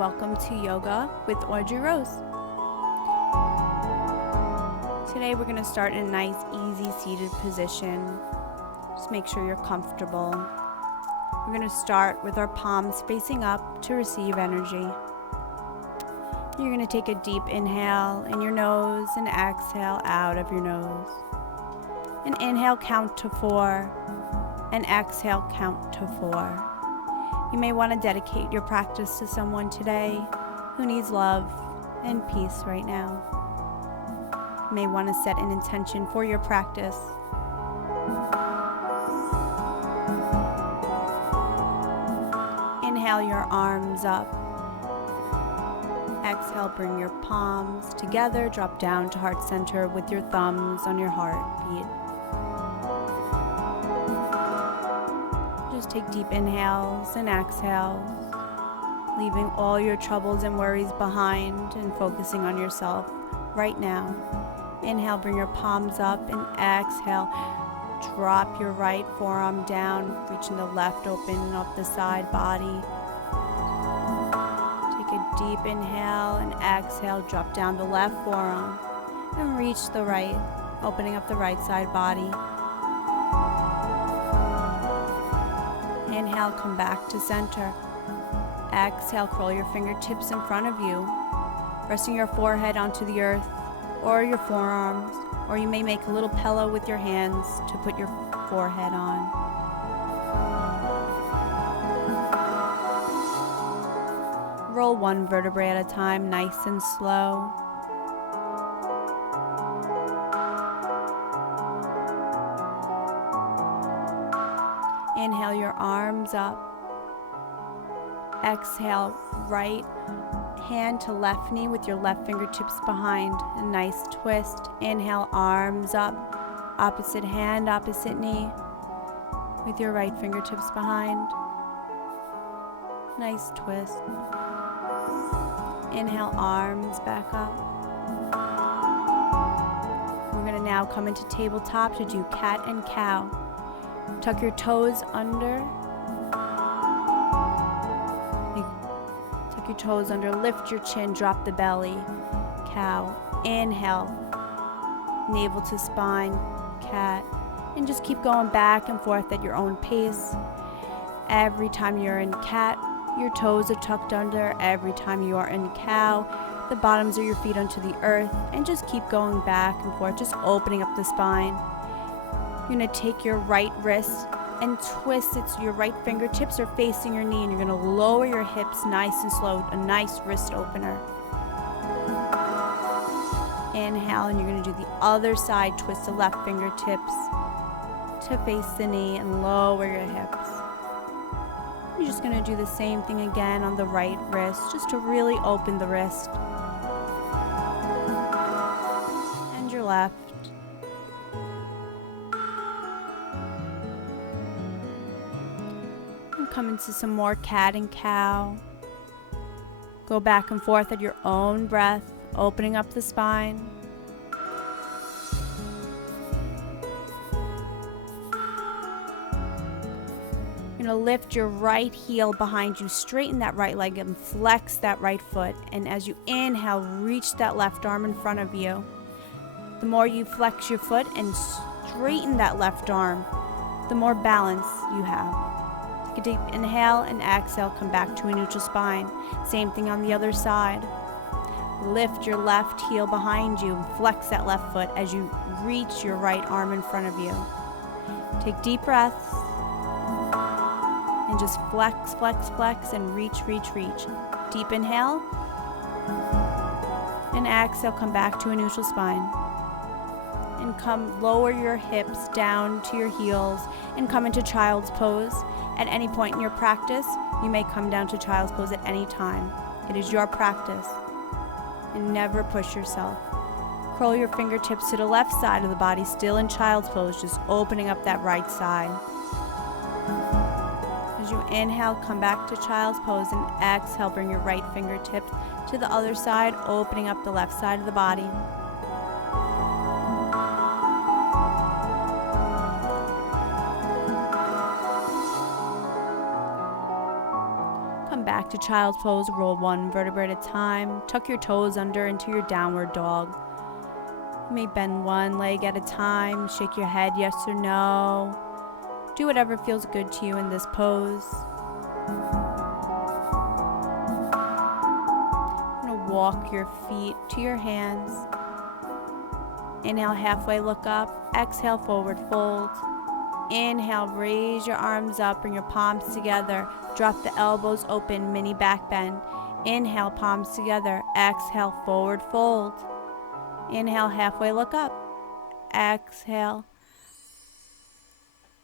Welcome to Yoga with Audrey Rose. Today we're going to start in a nice, easy seated position. Just make sure you're comfortable. We're going to start with our palms facing up to receive energy. You're going to take a deep inhale in your nose and exhale out of your nose. And inhale, count to 4, and exhale, count to 4. You may want to dedicate your practice to someone today who needs love and peace right now. You may want to set an intention for your practice. Inhale your arms up. Exhale, bring your palms together, drop down to heart center with your thumbs on your heartbeat. Just take deep inhales and exhales, leaving all your troubles and worries behind and focusing on yourself right now. Inhale, bring your palms up, and exhale, drop your right forearm down, reaching the left, open up the side body. Take a deep inhale and exhale, drop down the left forearm and reach the right, opening up the right side body. Inhale, come back to center. Exhale, curl your fingertips in front of you, resting your forehead onto the earth or your forearms, or you may make a little pillow with your hands to put your forehead on. Roll one vertebrae at a time, nice and slow. Inhale your arms up. Exhale, right hand to left knee with your left fingertips behind. A nice twist. Inhale, arms up. Opposite hand, opposite knee with your right fingertips behind. Nice twist. Inhale, arms back up. We're going to now come into tabletop to do cat and cow. Tuck your toes under. Tuck your toes under, lift your chin, drop the belly. Cow. Inhale. Navel to spine. Cat. And just keep going back and forth at your own pace. Every time you're in cat, your toes are tucked under. Every time you are in cow, the bottoms of your feet onto the earth. And just keep going back and forth, just opening up the spine. You're going to take your right wrist and twist it so your right fingertips are facing your knee, and you're going to lower your hips nice and slow, a nice wrist opener. Inhale, and you're going to do the other side, twist the left fingertips to face the knee and lower your hips. You're just going to do the same thing again on the right wrist, just to really open the wrist. And your left. Come into some more cat and cow. Go back and forth at your own breath, opening up the spine. You're going to lift your right heel behind you, straighten that right leg and flex that right foot. And as you inhale, reach that left arm in front of you. The more you flex your foot and straighten that left arm, the more balance you have. Take a deep inhale and exhale, come back to a neutral spine. Same thing on the other side. Lift your left heel behind you and flex that left foot as you reach your right arm in front of you. Take deep breaths and just flex, flex, flex, and reach, reach, reach. Deep inhale and exhale, come back to a neutral spine. And come lower your hips down to your heels and come into child's pose. At any point in your practice, you may come down to child's pose at any time. It is your practice. And never push yourself. Curl your fingertips to the left side of the body, still in child's pose, just opening up that right side. As you inhale, come back to child's pose, and exhale, bring your right fingertips to the other side, opening up the left side of the body. back to child's pose. Roll one vertebra at a time. Tuck your toes under into your downward dog. You may bend one leg at a time. Shake your head yes or no. Do whatever feels good to you in this pose. You're going to walk your feet to your hands. Inhale, halfway look up. Exhale, forward fold. Inhale, raise your arms up, bring your palms together. Drop the elbows open, mini back bend. Inhale, palms together. Exhale, forward fold. Inhale, halfway look up. Exhale.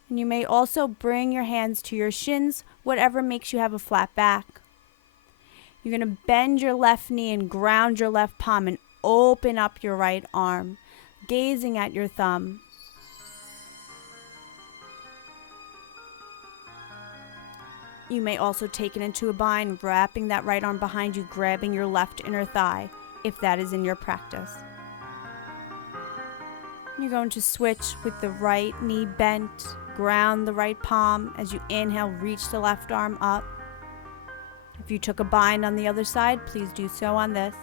And you may also bring your hands to your shins, whatever makes you have a flat back. You're going to bend your left knee and ground your left palm and open up your right arm, gazing at your thumb. You may also take it into a bind, wrapping that right arm behind you, grabbing your left inner thigh, if that is in your practice. You're going to switch with the right knee bent, ground the right palm. As you inhale, reach the left arm up. If you took a bind on the other side, please do so on this.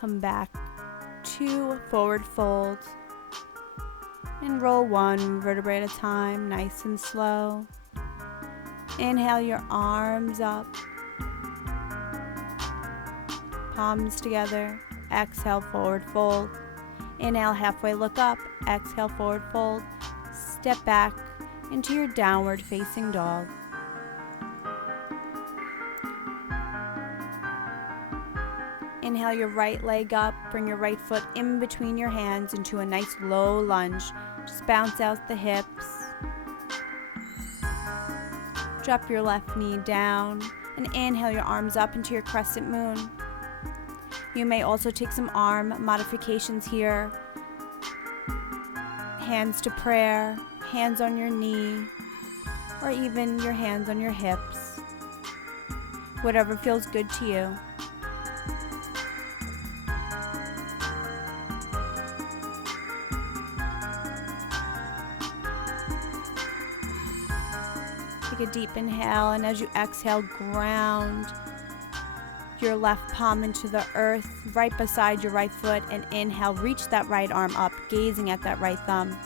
Come back to forward fold and roll one vertebrae at a time, nice and slow. Inhale your arms up, palms together. Exhale, forward fold. Inhale, halfway look up. Exhale, forward fold. Step back into your downward facing dog. Inhale your right leg up, bring your right foot in between your hands into a nice low lunge. Just bounce out the hips. Drop your left knee down and inhale your arms up into your crescent moon. You may also take some arm modifications here. Hands to prayer, hands on your knee, or even your hands on your hips. Whatever feels good to you. Take a deep inhale, and as you exhale, ground your left palm into the earth right beside your right foot, and inhale, reach that right arm up, gazing at that right thumb.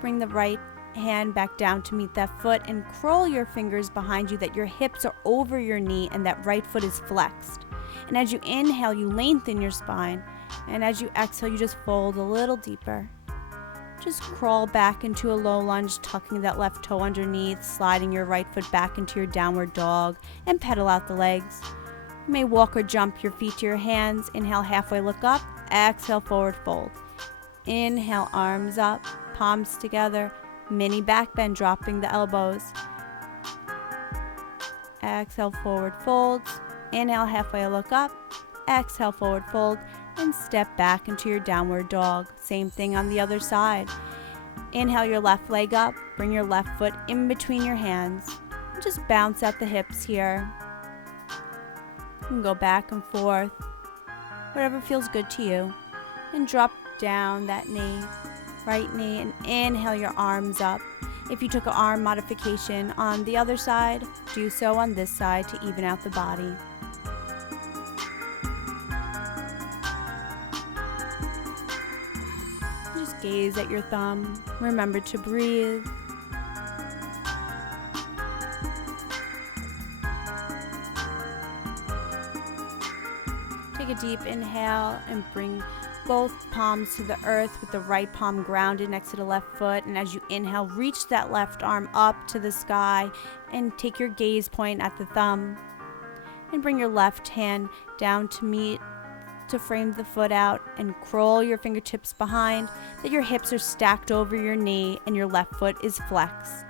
Bring the right hand back down to meet that foot and curl your fingers behind you that your hips are over your knee and that right foot is flexed. And as you inhale, you lengthen your spine, and as you exhale, you just fold a little deeper. Just crawl back into a low lunge, tucking that left toe underneath, sliding your right foot back into your downward dog, and pedal out the legs. You may walk or jump your feet to your hands. Inhale, halfway look up. Exhale, forward fold. Inhale, arms up, palms together, mini back bend, dropping the elbows. Exhale, forward folds. Inhale, halfway look up. Exhale, forward fold. And step back into your downward dog. Same thing on the other side. Inhale your left leg up, bring your left foot in between your hands. And just bounce out the hips here. You can go back and forth, whatever feels good to you. And drop down that knee, right knee, and inhale your arms up. If you took an arm modification on the other side, do so on this side to even out the body. Gaze at your thumb. Remember to breathe. Take a deep inhale and bring both palms to the earth with the right palm grounded next to the left foot. And as you inhale, reach that left arm up to the sky and take your gaze point at the thumb. And bring your left hand down to frame the foot out, and curl your fingertips behind that your hips are stacked over your knee and your left foot is flexed.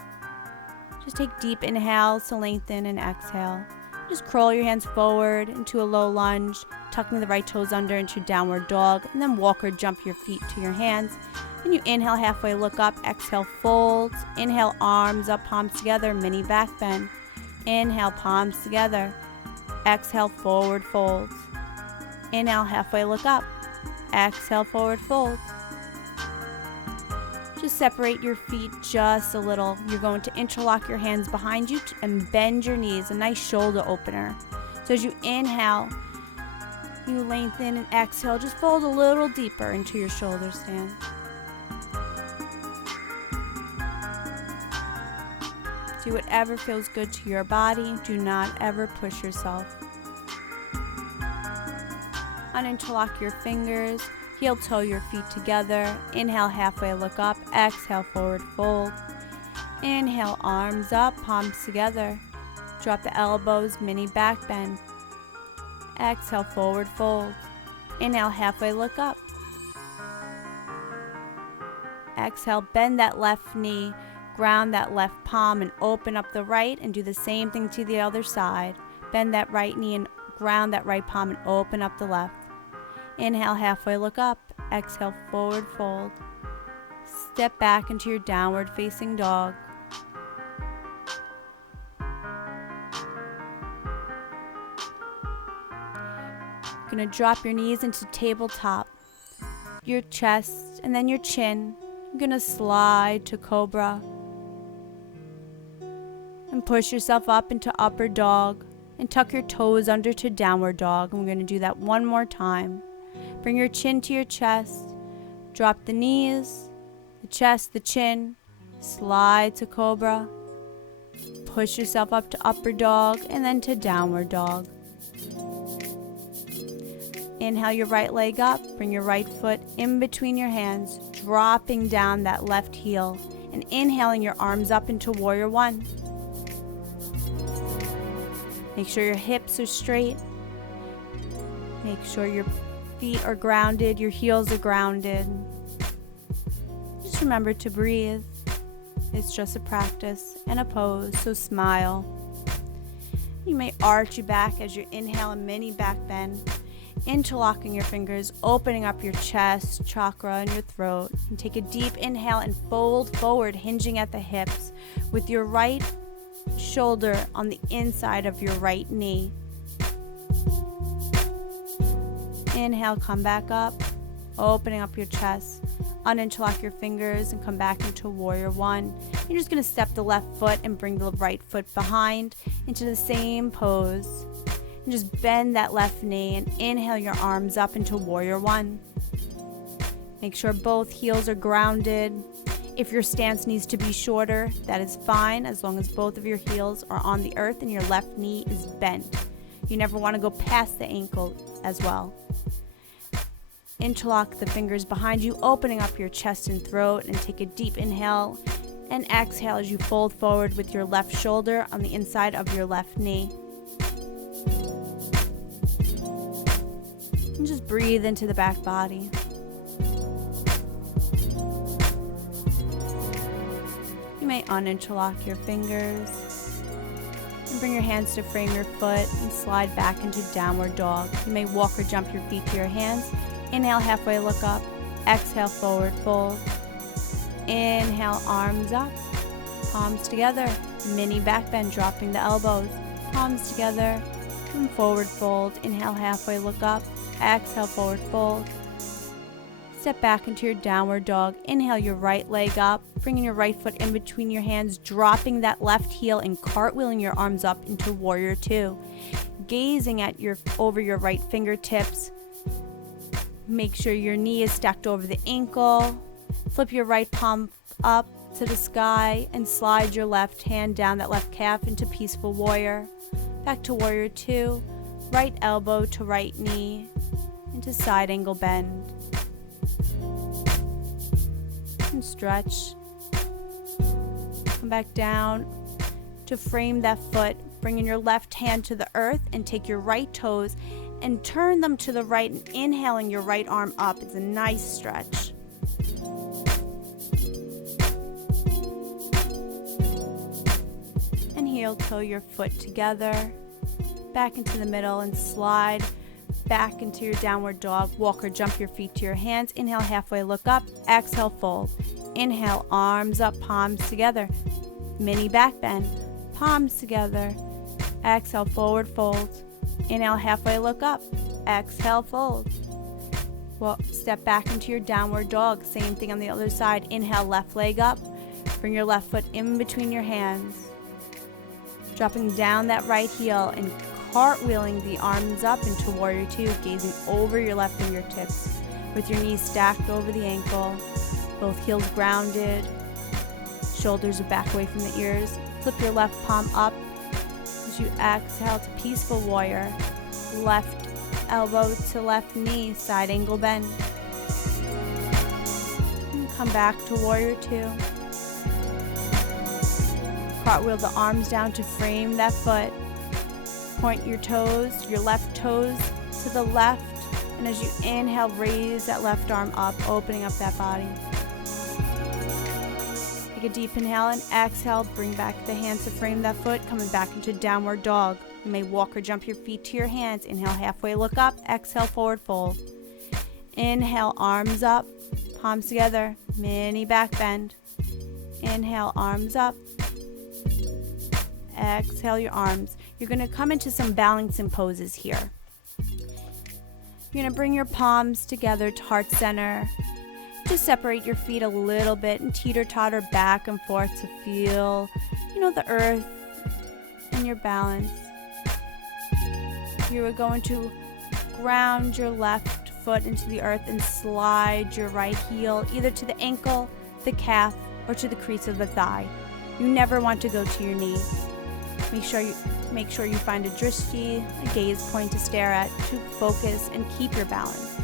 Just take deep inhales to lengthen and exhale. Just curl your hands forward into a low lunge, tucking the right toes under into downward dog, and then walk or jump your feet to your hands. And you inhale, halfway look up, exhale, fold. Inhale, arms up, palms together, mini back bend. Inhale, palms together. Exhale, forward fold. Inhale, halfway look up. Exhale, forward fold. Just separate your feet just a little. You're going to interlock your hands behind you and bend your knees, a nice shoulder opener. So as you inhale, you lengthen, and exhale, just fold a little deeper into your shoulder stand. Do whatever feels good to your body. Do not ever push yourself. Uninterlock your fingers. Heel toe your feet together. Inhale, halfway look up. Exhale, forward fold. Inhale, arms up, palms together. Drop the elbows, mini back bend. Exhale, forward fold. Inhale, halfway look up. Exhale, bend that left knee, ground that left palm, and open up the right, and do the same thing to the other side. Bend that right knee and ground that right palm and open up the left. Inhale, halfway look up. Exhale, forward fold. Step back into your downward facing dog. You're going to drop your knees into tabletop, your chest, and then your chin. You're going to slide to cobra. And push yourself up into upper dog. And tuck your toes under to downward dog. And we're going to do that one more time. Bring your chin to your chest. Drop the knees, the chest, the chin. Slide to cobra. Push yourself up to upper dog and then to downward dog. Inhale your right leg up. Bring your right foot in between your hands, dropping down that left heel. And inhaling your arms up into warrior one. Make sure your hips are straight. Make sure your feet are grounded, your heels are grounded. Just remember to breathe. It's just a practice and a pose, so smile. You may arch your back as you inhale, a mini back bend. Interlocking your fingers, opening up your chest, chakra, and your throat. And take a deep inhale and fold forward, hinging at the hips with your right shoulder on the inside of your right knee. Inhale, come back up, opening up your chest. Uninterlock your fingers and come back into warrior one. You're just going to step the left foot and bring the right foot behind into the same pose. And just bend that left knee and inhale your arms up into warrior one. Make sure both heels are grounded. If your stance needs to be shorter, that is fine, as long as both of your heels are on the earth and your left knee is bent. You never want to go past the ankle as well. Interlock the fingers behind you, opening up your chest and throat, and take a deep inhale and exhale as you fold forward with your left shoulder on the inside of your left knee. And just breathe into the back body. You may uninterlock your fingers and bring your hands to frame your foot and slide back into downward dog. You may walk or jump your feet to your hands. Inhale, halfway look up. Exhale, forward fold. Inhale, arms up. Palms together. Mini back bend, dropping the elbows. Palms together. And forward fold. Inhale, halfway look up. Exhale, forward fold. Step back into your downward dog. Inhale your right leg up, bringing your right foot in between your hands, dropping that left heel and cartwheeling your arms up into warrior two. Gazing at over your right fingertips. Make sure your knee is stacked over the ankle. Flip your right palm up to the sky and slide your left hand down that left calf into peaceful warrior. Back to warrior two. Right elbow to right knee into side angle bend. And stretch. Come back down to frame that foot, bringing your left hand to the earth and take your right toes and turn them to the right and inhaling your right arm up. It's a nice stretch. And heel toe your foot together, back into the middle and slide back into your downward dog. Walk or jump your feet to your hands. Inhale, halfway look up. Exhale, fold. Inhale, arms up, palms together. Mini back bend, palms together. Exhale, forward fold. Inhale, halfway look up. Exhale, fold. Well, step back into your downward dog. Same thing on the other side. Inhale, left leg up. Bring your left foot in between your hands. Dropping down that right heel and cartwheeling the arms up into Warrior Two, gazing over your left fingertips with your knees stacked over the ankle, both heels grounded, shoulders are back away from the ears. Flip your left palm up as you exhale to Peaceful Warrior. Left elbow to left knee, side angle bend. And come back to Warrior Two. Cartwheel the arms down to frame that foot. Point your toes, your left toes to the left, and as you inhale, raise that left arm up, opening up that body. Take a deep inhale and exhale, bring back the hands to frame that foot, coming back into downward dog. You may walk or jump your feet to your hands. Inhale, halfway look up, exhale, forward fold. Inhale, arms up, palms together, mini back bend. Inhale, arms up. Exhale your arms. You're going to come into some balancing poses here. You're going to bring your palms together to heart center. Just separate your feet a little bit and teeter-totter back and forth to feel, the earth and your balance. You are going to ground your left foot into the earth and slide your right heel either to the ankle, the calf, or to the crease of the thigh. You never want to go to your knee. Make sure you find a drishti, a gaze point to stare at, to focus and keep your balance.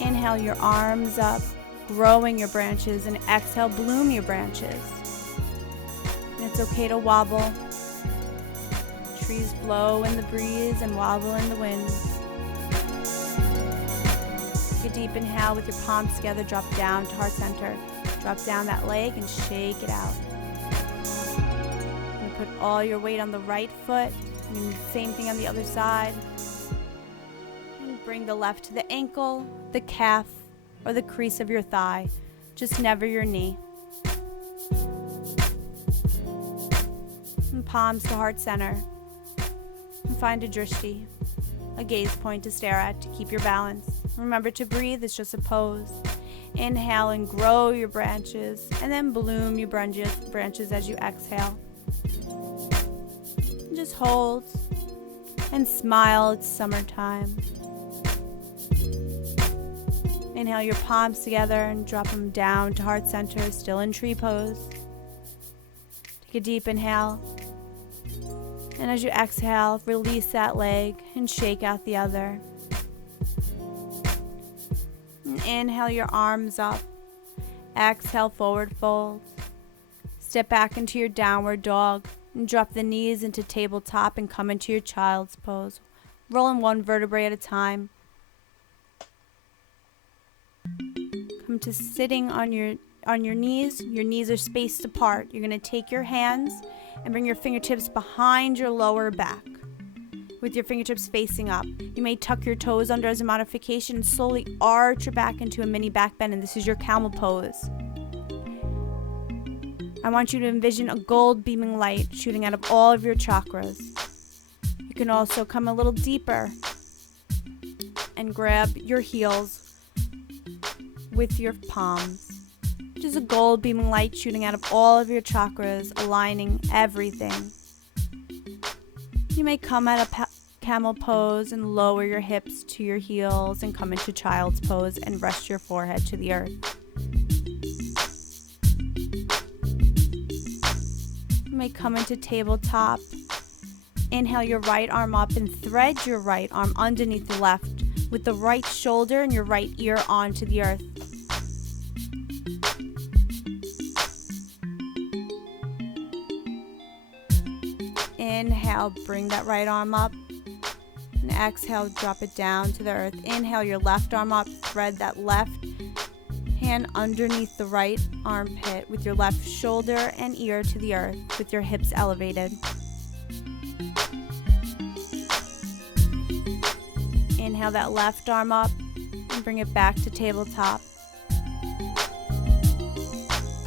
Inhale your arms up, growing your branches, and exhale, bloom your branches. And it's okay to wobble. Trees blow in the breeze and wobble in the wind. Take a deep inhale with your palms together, drop down to heart center. Drop down that leg and shake it out. And put all your weight on the right foot, and same thing on the other side. And bring the left to the ankle, the calf, or the crease of your thigh, just never your knee. And palms to heart center. And find a drishti, a gaze point to stare at to keep your balance. Remember to breathe, it's just a pose. Inhale and grow your branches, and then bloom your branches as you exhale. And just hold and smile, it's summertime. Inhale your palms together and drop them down to heart center, still in tree pose. Take a deep inhale. And as you exhale, release that leg and shake out the other. And inhale your arms up. Exhale, forward fold. Step back into your downward dog and drop the knees into tabletop and come into your child's pose. Rolling one vertebrae at a time. Come to sitting on your knees. Your knees are spaced apart. You're going to take your hands and bring your fingertips behind your lower back with your fingertips facing up. You may tuck your toes under as a modification and slowly arch your back into a mini back bend, and this is your camel pose. I want you to envision a gold beaming light shooting out of all of your chakras. You can also come a little deeper and grab your heels with your palms. Just a gold beaming light shooting out of all of your chakras, aligning everything. You may come at a camel pose and lower your hips to your heels and come into child's pose and rest your forehead to the earth. You may come into tabletop. Inhale your right arm up and thread your right arm underneath the left with the right shoulder and your right ear onto the earth. Inhale, bring that right arm up. And exhale, drop it down to the earth. Inhale your left arm up, thread that left hand underneath the right armpit with your left shoulder and ear to the earth with your hips elevated. Inhale that left arm up and bring it back to tabletop.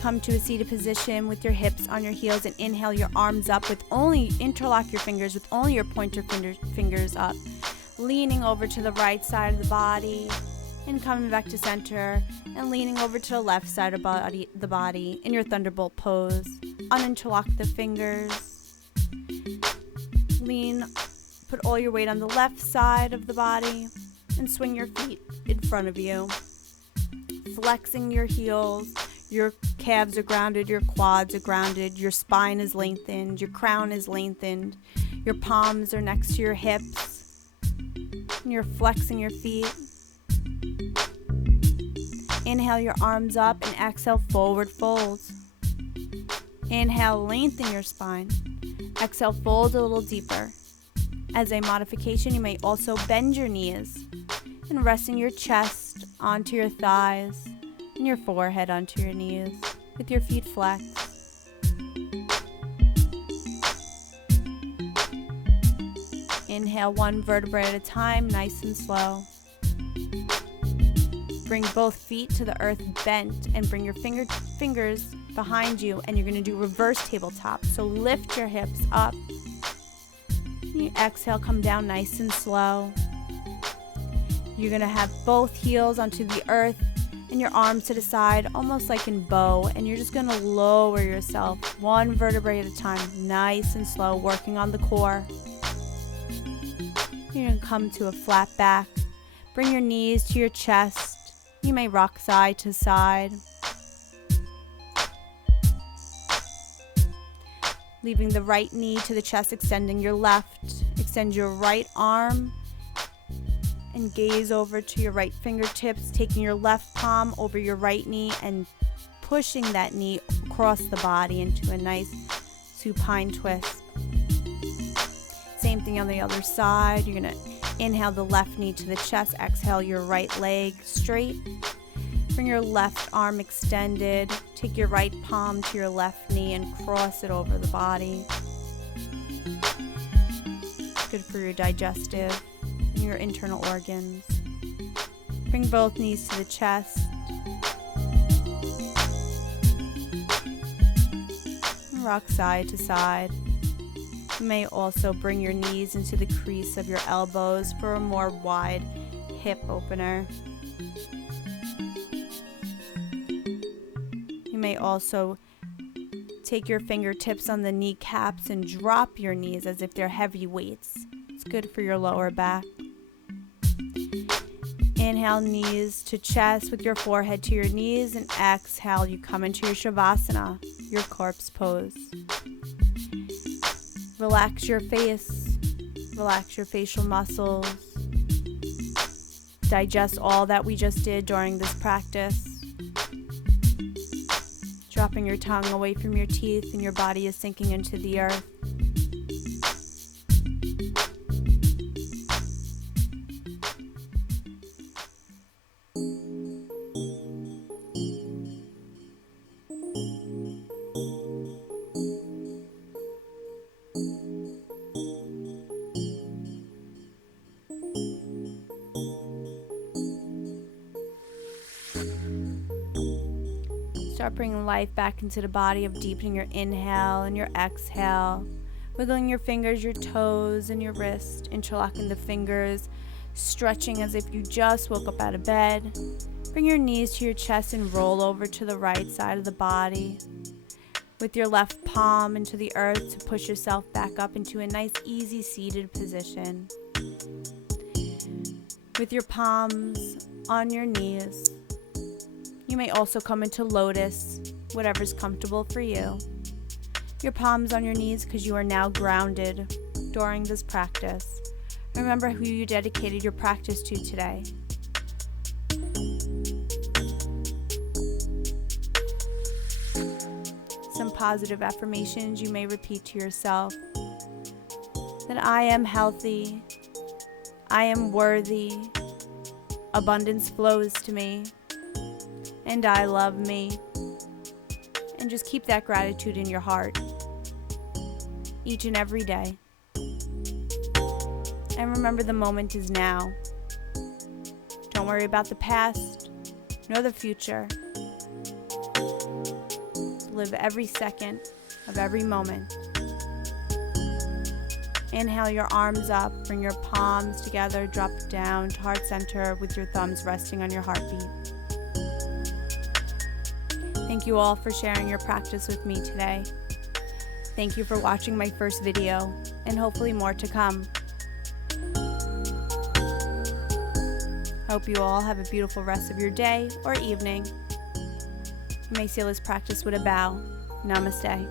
come to a seated position with your hips on your heels and inhale your arms up interlock your fingers with only your pointer fingers up. Leaning over to the right side of the body and coming back to center and leaning over to the left side of the body in your thunderbolt pose. Uninterlock the fingers. Put all your weight on the left side of the body and swing your feet in front of you. Flexing your heels, your calves are grounded, your quads are grounded, your spine is lengthened, your crown is lengthened, your palms are next to your hips, and you're flexing your feet. Inhale your arms up and exhale, forward folds. Inhale, lengthen your spine. Exhale, fold a little deeper. As a modification, you may also bend your knees and resting your chest onto your thighs and your forehead onto your knees with your feet flexed. Inhale one vertebrae at a time, nice and slow. Bring both feet to the earth bent and bring your fingers behind you, and you're going to do reverse tabletop. So lift your hips up. You exhale, come down nice and slow. You're going to have both heels onto the earth and your arms to the side, almost like in bow, and you're just going to lower yourself one vertebrae at a time, nice and slow, working on the core. You're going to come to a flat back. Bring your knees to your chest. You may rock side to side. Leaving the right knee to the chest, extending your left. Extend your right arm and gaze over to your right fingertips, taking your left palm over your right knee and pushing that knee across the body into a nice supine twist. Same thing on the other side. You're going to inhale the left knee to the chest, exhale your right leg straight. Bring your left arm extended. Take your right palm to your left knee and cross it over the body. Good for your digestive and your internal organs. Bring both knees to the chest. And rock side to side. You may also bring your knees into the crease of your elbows for a more wide hip opener. You may also take your fingertips on the kneecaps and drop your knees as if they're heavy weights. It's good for your lower back. Inhale, knees to chest with your forehead to your knees, and exhale, you come into your Shavasana, your corpse pose. Relax your face, relax your facial muscles. Digest all that we just did during this practice. Dropping your tongue away from your teeth and your body is sinking into the earth. Start bringing life back into the body of deepening your inhale and your exhale. Wiggling your fingers, your toes, and your wrist. Interlocking the fingers. Stretching as if you just woke up out of bed. Bring your knees to your chest and roll over to the right side of the body. With your left palm into the earth to push yourself back up into a nice, easy seated position. With your palms on your knees. You may also come into lotus, whatever's comfortable for you. Your palms on your knees because you are now grounded during this practice. Remember who you dedicated your practice to today. Some positive affirmations you may repeat to yourself. That I am healthy, I am worthy, abundance flows to me, and I love me. And just keep that gratitude in your heart each and every day. And remember, the moment is now. Don't worry about the past nor the future. live every second of every moment. Inhale your arms up, bring your palms together, drop down to heart center with your thumbs resting on your heartbeat. Thank you all for sharing your practice with me today. Thank you for watching my first video, and hopefully more to come. Hope you all have a beautiful rest of your day or evening. You may seal this practice with a bow. Namaste.